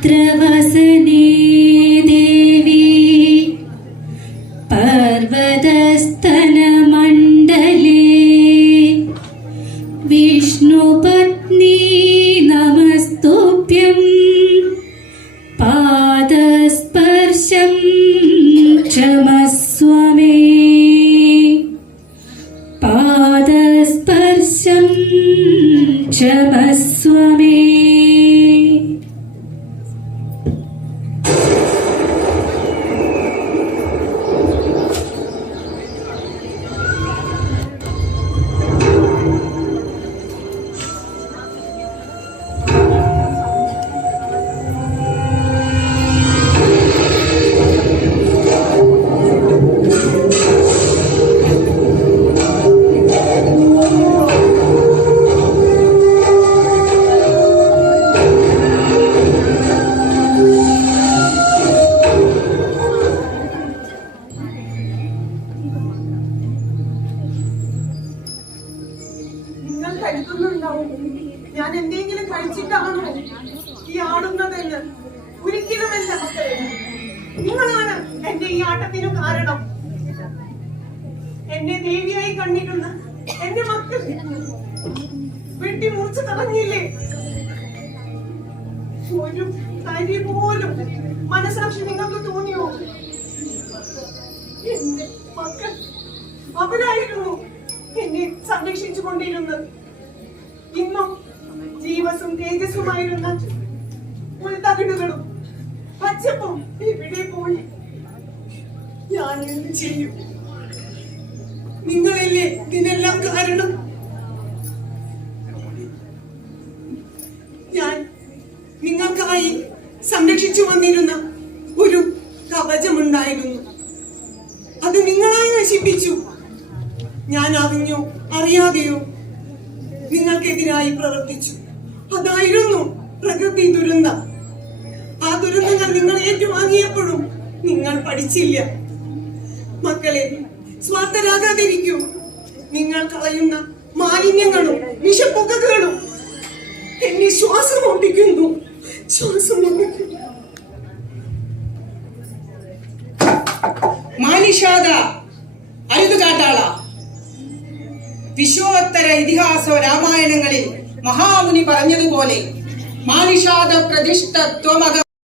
ചിത്രവസനേ ദേവി പർവതസ്ഥലമണ്ഡലേ വിഷ്ണുപത്നി നമസ്തുഭ്യം പാദസ്പർശം ക്ഷമസ്വ may പാദസ്പർശം ക്ഷമസ്വ may. ഞാൻ എന്തെങ്കിലും കഴിച്ചിട്ടാണോ ഈ ആടുന്നതെന്ന്? ഒരിക്കലുമല്ല മക്കളെ. നിങ്ങളാണ് എന്റെ ഈ ആട്ടത്തിനു കാരണം. എന്നെ ദേവിയായി കണ്ടിരുന്ന എന്റെ മക്കൾ വെട്ടി മുറിച്ച് കളഞ്ഞില്ലേ? ഒരു കാര്യം പോലും മനസാക്ഷി നിങ്ങൾക്ക് തോന്നിയോ? എന്റെ മക്കൾ അവരായിരുന്നു എന്നെ സംരക്ഷിച്ചു കൊണ്ടിരുന്നത്. ഇന്നും ജീവസും തേജസ്സുമായിരുന്ന ഒരു തകിടുകളും പച്ചപ്പും ഇവിടെ പോയി. ഞാൻ എന്ത് ചെയ്യും? നിങ്ങളല്ലേ ഇതിനെല്ലാം കാരണം. ഞാൻ നിങ്ങൾക്കായി സംരക്ഷിച്ചു വന്നിരുന്ന ഒരു കവചമുണ്ടായിരുന്നു. അത് നിങ്ങളായി നശിപ്പിച്ചു. ഞാൻ അറിഞ്ഞോ അറിയാതെയോ നിങ്ങൾക്കെതിരായി പ്രവർത്തിച്ചു. അതായിരുന്നു പ്രകൃതി ദുരന്തം. ആ ദുരന്തങ്ങൾ നിങ്ങൾ ഏറ്റുവാങ്ങിയപ്പോഴും നിങ്ങൾ പഠിച്ചില്ല. മക്കളെ, സ്വാർത്ഥരാകാതിരിക്കൂ. നിങ്ങൾ കളയുന്ന മാലിന്യങ്ങളും വിഷപ്പുകകളും എന്നെ ശ്വാസം മുട്ടിക്കുന്നു. മാനിഷാദ അരുതുകാട്ടാള. വിശ്വോത്തര ഇതിഹാസ രാമായണങ്ങളിൽ മഹാമുനി പറഞ്ഞതുപോലെ മാനിഷാദ പ്രതിഷ്ഠ ത്വമക